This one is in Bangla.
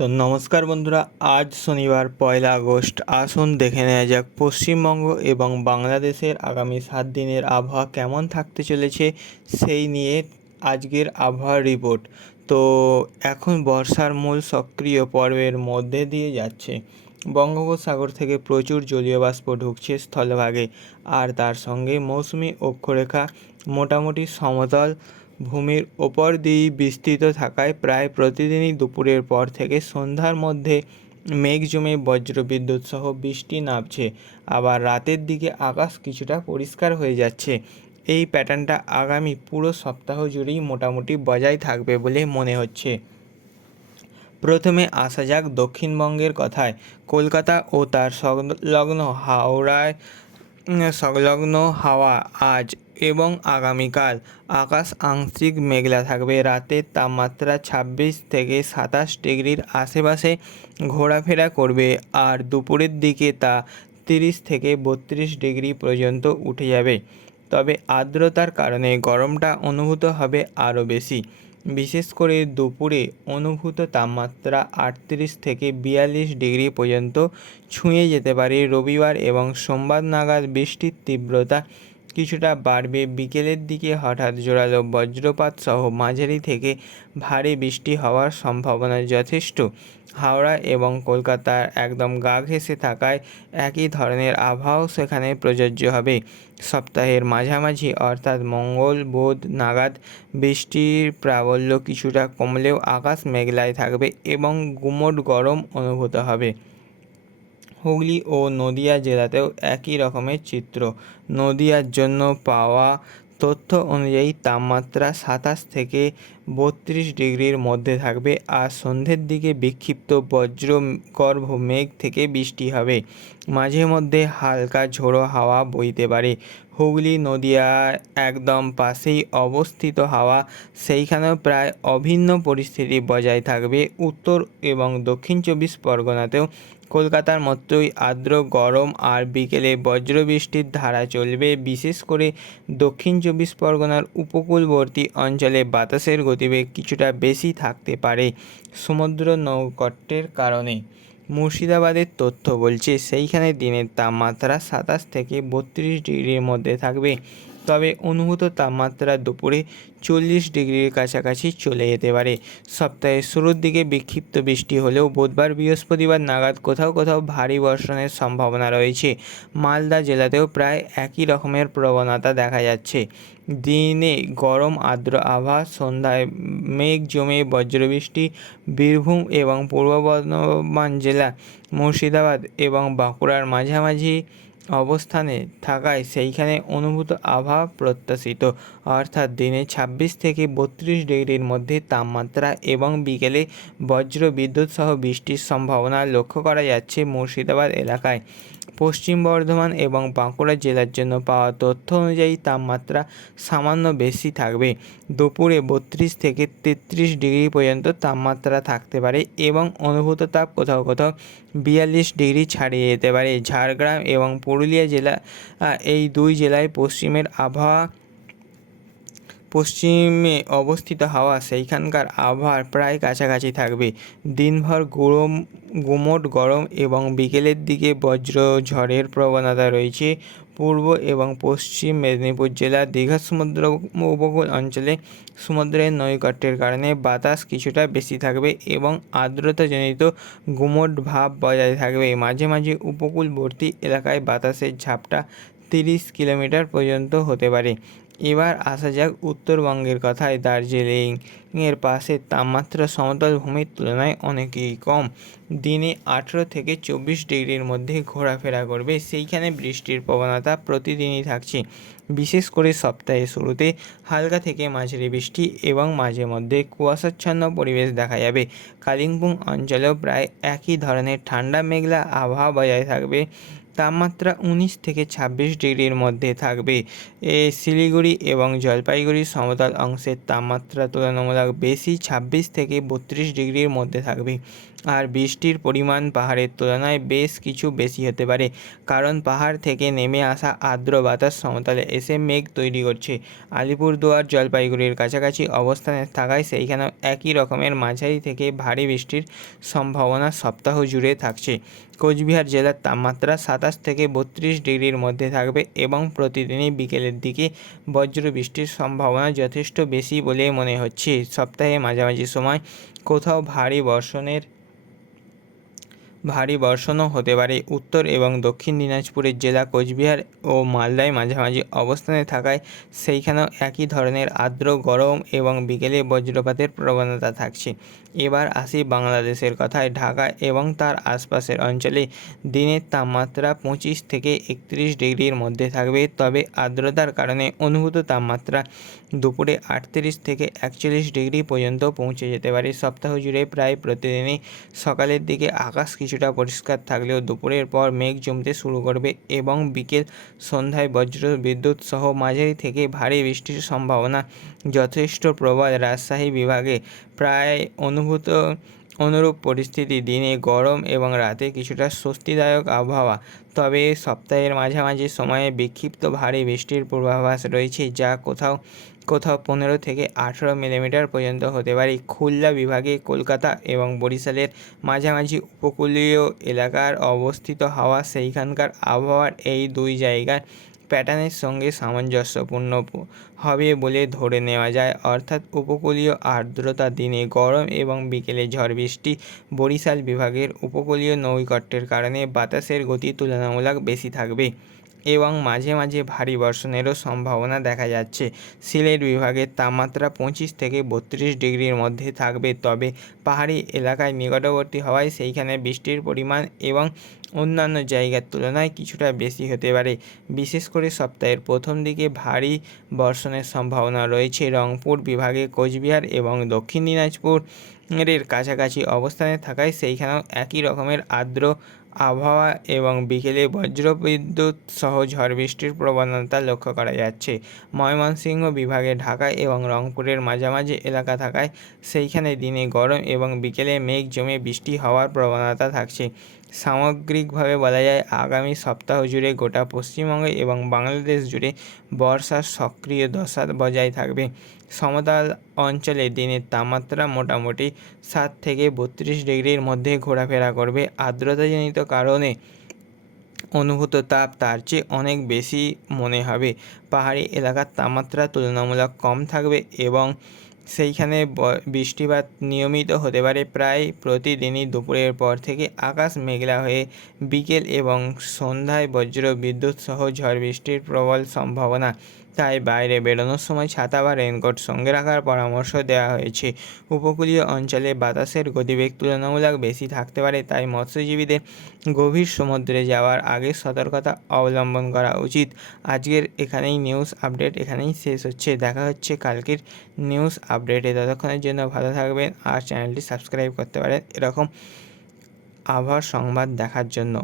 তো নমস্কার বন্ধুরা, আজ শনিবার 1 আগস্ট। আসুন দেখে নেওয়া যাক পশ্চিমবঙ্গ এবং বাংলাদেশের আগামী 7 দিনের আবহাওয়া কেমন থাকতে চলেছে সেই নিয়ে আজকের আবহাওয়ার রিপোর্ট। তো এখন বর্ষার মূল সক্রিয় পর্বের মধ্যে দিয়ে যাচ্ছে। বঙ্গোপসাগর থেকে প্রচুর জলীয় বাষ্প ঢুকছে স্থলভাগে, আর তার সঙ্গে মৌসুমি অক্ষরেখা মোটামুটি সমতল ভূমির ওপর দিয়েই বিস্তৃত থাকায় প্রায় প্রতিদিনই দুপুরের পর থেকে সন্ধ্যার মধ্যে মেঘ জমে বজ্রবিদ্যুৎ সহ বৃষ্টি নামছে। আবার রাতের দিকে আকাশ কিছুটা পরিষ্কার হয়ে যাচ্ছে। এই প্যাটার্নটা আগামী পুরো সপ্তাহ জুড়েই মোটামুটি বজায় থাকবে বলে মনে হচ্ছে। প্রথমে আসা যাক দক্ষিণবঙ্গের কথায়। কলকাতা ও তার সংলগ্ন হাওড়ায় সংলগ্ন হাওয়া আজ এবং আগামীকাল আকাশ আংশিক মেঘলা থাকবে। রাতের তাপমাত্রা 26 থেকে 27 ডিগ্রির আশেপাশে ঘোরাফেরা করবে, আর দুপুরের দিকে তা 30 থেকে 32 ডিগ্রি পর্যন্ত উঠে যাবে। তবে আর্দ্রতার কারণে গরমটা অনুভূত হবে আরও বেশি। বিশেষ করে দুপুরে অনুভূত তাপমাত্রা 38 থেকে 42 ডিগ্রি পর্যন্ত ছুঁয়ে যেতে পারে। রবিবার এবং সোমবার নাগাদ বৃষ্টির তীব্রতা কিছুটা বাড়বে। বিকেলের দিকে হঠাৎ জোরালো বজ্রপাত সহ মাঝারি থেকে ভারী বৃষ্টি হওয়ার সম্ভাবনা যথেষ্ট। হাওড়া এবং কলকাতার একদম গা ঘেঁষে থাকায় একই ধরনের আবহাওয়া সেখানে প্রযোজ্য হবে। সপ্তাহের মাঝামাঝি অর্থাৎ মঙ্গল বুধ নাগাদ বৃষ্টির প্রাবল্য কিছুটা কমলেও আকাশ মেঘলায় থাকবে এবং গুমোট গরম অনুভূত হবে। হুগলি ও নদিয়া জেলাতেও একই রকমের চিত্র। নদিয়ার জন্য পাওয়া তথ্য অনুযায়ী তাপমাত্রা 27 থেকে 32 ডিগ্রির মধ্যে থাকবে, আর সন্ধ্যের দিকে বিক্ষিপ্ত বজ্রগর্ভ মেঘ থেকে বৃষ্টি হবে। মাঝে মধ্যে হালকা ঝোড়ো হাওয়া বইতে পারে। হুগলি নদিয়ার একদম পাশেই অবস্থিত হাওয়া, সেইখানেও প্রায় অভিন্ন পরিস্থিতি বজায় থাকবে। উত্তর এবং দক্ষিণ 24 পরগনাতেও কলকাতার মতোই আর্দ্র গরম আর বিকেলে বজ্রবৃষ্টির ধারা চলবে। বিশেষ করে দক্ষিণ 24 পরগনার উপকূলবর্তী অঞ্চলে বাতাসের গতিবেগ কিছুটা বেশি থাকতে পারে সমুদ্র নৈকট্যের কারণে। মুর্শিদাবাদের তথ্য বলছে সেইখানে দিনের তাপমাত্রা 27 থেকে 32 ডিগ্রির মধ্যে থাকবে। তবে অনুভূত তাপমাত্রা দুপুরে 40 ডিগ্রির কাছাকাছি চলে যেতে পারে। সপ্তাহের শুরুর দিকে বিক্ষিপ্ত বৃষ্টি হলেও বুধবার বৃহস্পতিবার নাগাদ কোথাও কোথাও ভারী বর্ষণের সম্ভাবনা রয়েছে। মালদা জেলাতেও প্রায় একই রকমের প্রবণতা দেখা যাচ্ছে। দিনে গরম আর্দ্র আবহাওয়া, সন্ধ্যায় মেঘ জমে বজ্রবৃষ্টি। বীরভূম এবং পূর্ব বর্ধমান জেলা, মুর্শিদাবাদ এবং বাঁকুড়ার মাঝামাঝি অবস্থানে থাকায় সেইখানে অনুভূত আবহাওয়া প্রত্যাশিত, অর্থাৎ দিনে 26 থেকে 32 ডিগ্রির মধ্যে তাপমাত্রা এবং বিকেলে বজ্র বিদ্যুৎ সহ বৃষ্টির সম্ভাবনা লক্ষ্য করা যাচ্ছে মুর্শিদাবাদ এলাকায়। পশ্চিম বর্ধমান এবং বাঁকুড়া জেলার জন্য পাওয়া তথ্য অনুযায়ী তাপমাত্রা সামান্য বেশি থাকবে। দুপুরে 32 থেকে 33 ডিগ্রি পর্যন্ত তাপমাত্রা থাকতে পারে এবং অনুভূত তাপ কোথাও কোথাও 42 ডিগ্রি ছাড়িয়ে যেতে পারে। ঝাড়গ্রাম এবং পুরুলিয়া জেলা, এই দুই জেলায় পশ্চিমে অবস্থিত হাওয়া সেইখানকার আবহাওয়ার প্রায় কাছাকাছি থাকবে। দিনভর গুমোট গরম এবং বিকেলের দিকে বজ্র ঝড়ের প্রবণতা রয়েছে। পূর্ব এবং পশ্চিম মেদিনীপুর জেলার দীঘা সমুদ্র উপকূল অঞ্চলে সমুদ্রের নৈকট্যের কারণে বাতাস কিছুটা বেশি থাকবে এবং আর্দ্রতাজনিত গুমোট ভাব বজায় থাকবে। মাঝে মাঝে উপকূলবর্তী এলাকায় বাতাসের ঝাপটা 30 কিলোমিটার পর্যন্ত হতে পারে। এবার আসা যাক উত্তরবঙ্গের কথায়। দার্জিলিংয়ের পাশে তাপমাত্রা সমতল ভূমির তুলনায় অনেকই কম। দিনে 18 থেকে 24 ডিগ্রির মধ্যে ঘোরাফেরা করবে। সেইখানে বৃষ্টির প্রবণতা প্রতিদিনই থাকছে। বিশেষ করে সপ্তাহের শুরুতে হালকা থেকে মাঝারি বৃষ্টি এবং মাঝে মধ্যে কুয়াশাচ্ছন্ন পরিবেশ দেখা যাবে। কালিম্পং অঞ্চলেও প্রায় একই ধরনের ঠান্ডা মেঘলা আবহাওয়া বজায় থাকবে। তাপমাত্রা 19 থেকে 26 ডিগ্রির মধ্যে থাকবে। শিলিগুড়ি এবং জলপাইগুড়ির সমতল অংশের তাপমাত্রা তুলনামূলক বেশি, 26 থেকে 32 ডিগ্রির মধ্যে থাকবে। আর বৃষ্টির পরিমাণ পাহাড়ের তুলনায় বেশ কিছু বেশি হতে পারে, কারণ পাহাড় থেকে নেমে আসা আর্দ্র বাতাস সমতলে এসে মেঘ তৈরি করছে। আলিপুরদুয়ার জলপাইগুড়ির কাছাকাছি অবস্থানে থাকায় সেইখানেও একই রকমের মাঝারি থেকে ভারী বৃষ্টির সম্ভাবনা সপ্তাহ জুড়ে থাকছে। কোচবিহার জেলার তাপমাত্রা 27 থেকে 32 ডিগ্রির মধ্যে থাকবে এবং প্রতিদিনই বিকেলের দিকে বজ্র বৃষ্টির সম্ভাবনা যথেষ্ট বেশি বলে মনে হচ্ছে। সপ্তাহে মাঝামাঝি সময় কোথাও ভারী বর্ষণও হতে পারে। উত্তর এবং দক্ষিণ দিনাজপুরের জেলা কোচবিহার ও মালদায় মাঝামাঝি অবস্থানে থাকায় সেইখানেও একই ধরনের আর্দ্র গরম এবং বিকেলে বজ্রপাতের প্রবণতা থাকছে। এবার আসি বাংলাদেশের কথায়। ঢাকা এবং তার আশপাশের অঞ্চলে দিনের তাপমাত্রা 25 থেকে 31 ডিগ্রির মধ্যে থাকবে, তবে আর্দ্রতার কারণে অনুভূত তাপমাত্রা দুপুরে 38 থেকে 41 ডিগ্রি পর্যন্ত পৌঁছে যেতে পারে। সপ্তাহ জুড়ে প্রায় প্রতিদিনই সকালের দিকে আকাশ কিছুটা পরিষ্কার থাকলেও দুপুরের পর মেঘ জমতে শুরু করবে এবং বিকেল সন্ধ্যায় বজ্র বিদ্যুৎ সহ মাঝারি থেকে ভারী বৃষ্টির সম্ভাবনা যথেষ্ট প্রবল। রাজশাহী বিভাগে প্রায় অনুরূপ পরিস্থিতি। দিনে গরম এবং রাতে কিছুটা স্বস্তিদায়ক আবহাওয়া, তবে সপ্তাহের মাঝামাঝি সময়ে বিক্ষিপ্ত ভারী বৃষ্টির পূর্বাভাস রয়েছে, যা কোথাও কোথাও 15 থেকে 18 মিলিমিটার পর্যন্ত হতে পারে। খুলনা বিভাগে কলকাতা এবং বরিশালের মাঝামাঝি উপকূলীয় এলাকার অবস্থিত হওয়া সেইখানকার আবহাওয়ার এই দুই জায়গার প্যাটার্নের সঙ্গে সামঞ্জস্যপূর্ণ হবে বলে ধরে নেওয়া যায়। অর্থাৎ উপকূলীয় আর্দ্রতা, দিনে গরম এবং বিকেলে ঝড় বৃষ্টি। বরিশাল বিভাগের উপকূলীয় নৈকট্যের কারণে বাতাসের গতি তুলনামূলক বেশি থাকবে এবং মাঝে মাঝে ভারী বর্ষণেরও সম্ভাবনা দেখা যাচ্ছে। সিলেট বিভাগের তাপমাত্রা 25 থেকে 32 ডিগ্রির মধ্যে থাকবে, তবে পাহাড়ি এলাকায় নিকটবর্তী হওয়ায় সেইখানে বৃষ্টির পরিমাণ এবং অন্যান্য জায়গার তুলনায় কিছুটা বেশি হতে পারে। বিশেষ করে সপ্তাহের প্রথম দিকে ভারী বর্ষণের সম্ভাবনা রয়েছে। রংপুর বিভাগে কোচবিহার এবং দক্ষিণ দিনাজপুর এর কাছাকাছি অবস্থানে থাকায় সেইখানেও একই রকমের আর্দ্র আবহাওয়া এবং বিকেলে বজ্রবিদ্যুৎ সহ ঝড় বৃষ্টির প্রবণতা লক্ষ্য করা যাচ্ছে। ময়মনসিংহ বিভাগে ঢাকা এবং রংপুরের মাঝামাঝি এলাকা থাকায় সেইখানে দিনে গরম এবং বিকেলে মেঘ জমে বৃষ্টি হওয়ার প্রবণতা থাকছে। সামগ্রিকভাবে বলা যায়, আগামী সপ্তাহ জুড়ে গোটা পশ্চিমবঙ্গ এবং বাংলাদেশ জুড়ে বর্ষার সক্রিয় দশা বজায় থাকবে। সমতল অঞ্চলে দিনের তাপমাত্রা মোটামুটি 7 থেকে 32 ডিগ্রির মধ্যে ঘোরাফেরা করবে। আর্দ্রতাজনিত কারণে অনুভূত তাপ তার চেয়ে অনেক বেশি মনে হবে। পাহাড়ি এলাকার তাপমাত্রা তুলনামূলক কম থাকবে এবং সেইখানে বৃষ্টিপাত নিয়মিত হতে পারে। প্রায় প্রতিদিনই দুপুরের পর থেকে আকাশ মেঘলা হয়ে বিকেল এবং সন্ধ্যায় বজ্র বিদ্যুৎ সহ ঝড় বৃষ্টির প্রবল সম্ভাবনা। তাই বাইরে বেরোনোর সময় ছাতা বা রেনকোট সঙ্গে রাখার পরামর্শ দেওয়া হয়েছে। উপকূলীয় অঞ্চলে বাতাসের গতিবেগ তুলনামূলক বেশি থাকতে পারে, তাই মৎস্যজীবীদের গভীর সমুদ্রে যাওয়ার আগে সতর্কতা অবলম্বন করা উচিত। আজকের এখানেই নিউজ আপডেট এখানেই শেষ হচ্ছে। দেখা হচ্ছে কালকের নিউজ আপডেটে। ততক্ষণের জন্য ভালো থাকবেন আর চ্যানেলটি সাবস্ক্রাইব করতে পারেন এরকম আবহাওয়ার সংবাদ দেখার জন্য।